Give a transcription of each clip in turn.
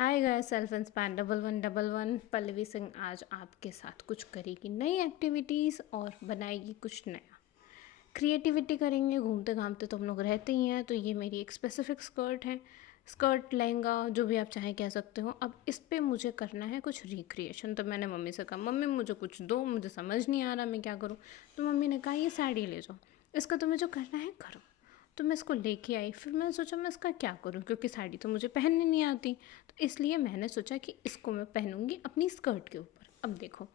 Hi guys, self inspire 1111 Pallavi Singh आज आपके साथ कुछ करेगी नई एक्टिविटीज़ और बनाएगी कुछ नया। क्रिएटिविटी करेंगे, घूमते घामते तो हम लोग रहते ही हैं। तो ये मेरी एक स्पेसिफिक स्कर्ट है, स्कर्ट लहंगा जो भी आप चाहें कह सकते हो। अब इस पे मुझे करना है कुछ रिक्रिएशन। तो मैंने मम्मी से कहा, मम्मी मुझे कुछ दो, मुझे समझ नहीं आ रहा मैं क्या करूँ। तो मम्मी ने कहा ये साड़ी ले जाओ, इसका तुम्हें जो करना है करो। तो मैं इसको लेके आई। फिर मैंने सोचा मैं इसका क्या करूँ, क्योंकि साड़ी तो मुझे पहनने नहीं आती। तो इसलिए मैंने सोचा कि इसको मैं पहनूंगी अपनी स्कर्ट के ऊपर। अब देखो,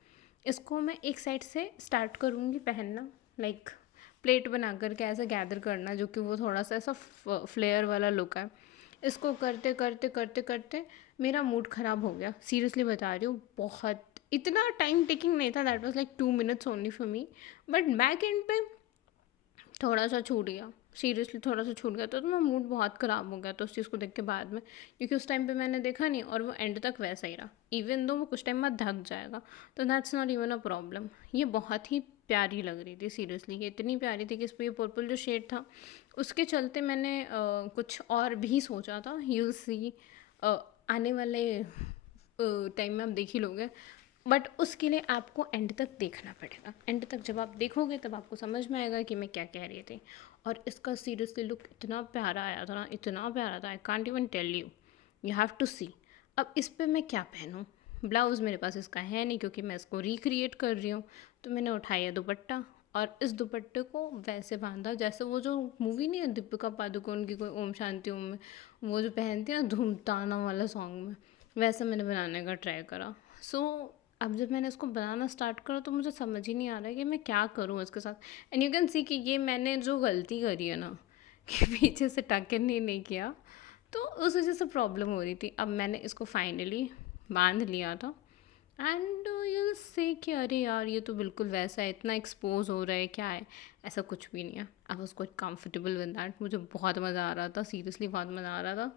इसको मैं एक साइड से स्टार्ट करूँगी पहनना, लाइक प्लेट बना करके ऐसे गैदर करना, जो कि वो थोड़ा सा ऐसा फ्लेयर वाला लुक है। इसको करते करते करते करते मेरा मूड ख़राब हो गया, सीरियसली बता रही हूँ। बहुत इतना टाइम टेकिंग नहीं था, that was like 2 minutes only for me. But back and पे थोड़ा सा छूट गया, सीरियसली थोड़ा सा छूट गया। तो मेरा मूड बहुत ख़राब हो गया तो उस चीज़ को देख के बाद में, क्योंकि उस टाइम पे मैंने देखा नहीं और वो एंड तक वैसा ही रहा। इवन दो वो कुछ टाइम बाद ढक जाएगा, तो that's not even a problem. ये बहुत ही प्यारी लग रही थी, सीरियसली ये इतनी प्यारी थी कि इस पर ये पर्पल जो शेड था उसके चलते मैंने कुछ और भी सोचा था। यू सी आने वाले टाइम में आप देख ही लोगे। बट उसके लिए आपको एंड तक देखना पड़ेगा। एंड तक जब आप देखोगे तब आपको समझ में आएगा कि मैं क्या कह रही थी। और इसका सीरियसली लुक इतना प्यारा आया था ना, इतना प्यारा था, I can't even tell you, you have to see. अब इस पर मैं क्या पहनूँ? ब्लाउज़ मेरे पास इसका है नहीं, क्योंकि मैं इसको रिक्रिएट कर रही हूँ। तो मैंने उठाया दुपट्टा और इस दुपट्टे को वैसे बांधा जैसे वो जो मूवी नहीं है दीपिका पादुकोण की, कोई ओम शांति ओम में वो जो पहनती है ना धूमताना वाला सॉन्ग में, वैसा मैंने बनाने का ट्राई करा। सो अब जब मैंने इसको बनाना स्टार्ट करा तो मुझे समझ ही नहीं आ रहा है कि मैं क्या करूँ इसके साथ। एंड यू कैन सी कि ये मैंने जो गलती करी है ना कि पीछे से टक इन ही नहीं किया, तो उस वजह से प्रॉब्लम हो रही थी। अब मैंने इसको फाइनली बांध लिया था। एंड यू से कि अरे यार ये तो बिल्कुल वैसा है, इतना एक्सपोज हो रहा है, क्या है? ऐसा कुछ भी नहीं है। I was quite comfortable with that. मुझे बहुत मज़ा आ रहा था, सीरियसली बहुत मज़ा आ रहा था।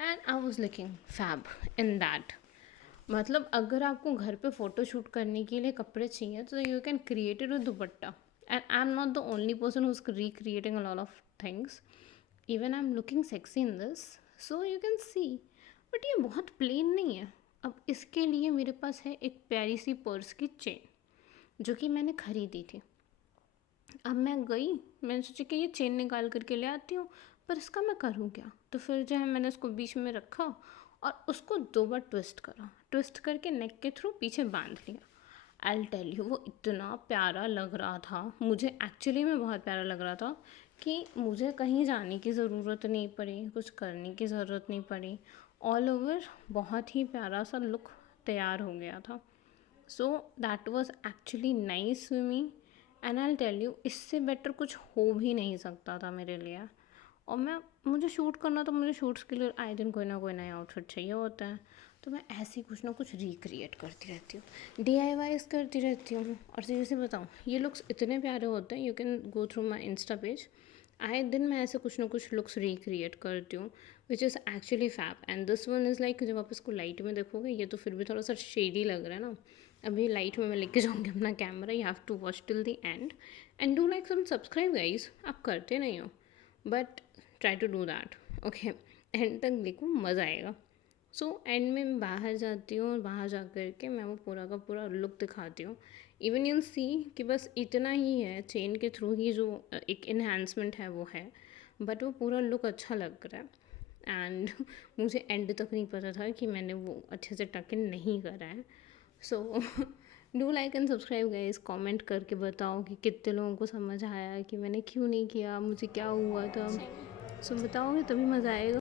And I was looking fab in that. मतलब अगर आपको घर पे फ़ोटो शूट करने के लिए कपड़े चाहिए तो you can create it with dupatta. And I am not the only person who is recreating a lot of things. Even I am looking sexy in this, so you can see. But ये बहुत plane नहीं है। अब इसके लिए मेरे पास है एक प्यारी सी पर्स की चेन, जो कि मैंने ख़रीदी थी। अब मैं गई, मैंने सोचा कि ये चेन निकाल करके ले आती हूँ, पर इसका मैं करूँ क्या? तो फिर जो है मैंने उसको बीच में रखा और उसको 2 बार ट्विस्ट करा, ट्विस्ट करके नेक के थ्रू पीछे बांध लिया। आई टेल यू वो इतना प्यारा लग रहा था, मुझे एक्चुअली में बहुत प्यारा लग रहा था कि मुझे कहीं जाने की ज़रूरत नहीं पड़ी, कुछ करने की ज़रूरत नहीं पड़ी। ऑल ओवर बहुत ही प्यारा सा लुक तैयार हो गया था। So that was actually nice for me. And I tell you इससे बेटर कुछ हो भी नहीं सकता था मेरे लिए। और मुझे शूट करना, तो मुझे शूट्स के लिए आए दिन कोई ना कोई नया आउटफिट चाहिए होता है। तो मैं ऐसे ही कुछ ना कुछ रिक्रिएट करती रहती हूँ, DIYs करती रहती हूँ। और सीरियसली बताऊँ ये लुक्स इतने प्यारे होते हैं, you can go through my Insta page. आए दिन मैं ऐसे कुछ ना कुछ लुक्स रिक्रिएट करती हूँ, which is actually fab. And this one is like, जब आप इसको लाइट में देखोगे ये तो फिर भी थोड़ा सा शेडी लग रहा है ना। अभी लाइट में मैं लेके जाऊँगी अपना camera, you have to watch till the end and do like some subscribe guys. आप करते नहीं हो, but try to do that, okay. End तक देखो, मज़ा आएगा। सो एंड में मैं बाहर जाती हूँ और बाहर जा कर के मैं वो पूरा का पूरा लुक दिखाती हूँ। इवन यू सी कि बस इतना ही है, चेन के थ्रू ही जो एक इन्हांसमेंट है वो है, बट वो पूरा लुक अच्छा लग रहा है। एंड मुझे एंड तक नहीं पता था कि मैंने वो अच्छे से टक इन नहीं करा है। So do like and subscribe guys. Comment करके बताओ कि कितने लोगों को समझ आया कि मैंने क्यों नहीं किया, मुझे क्या हुआ था। सो बताओगे तभी मज़ा आएगा।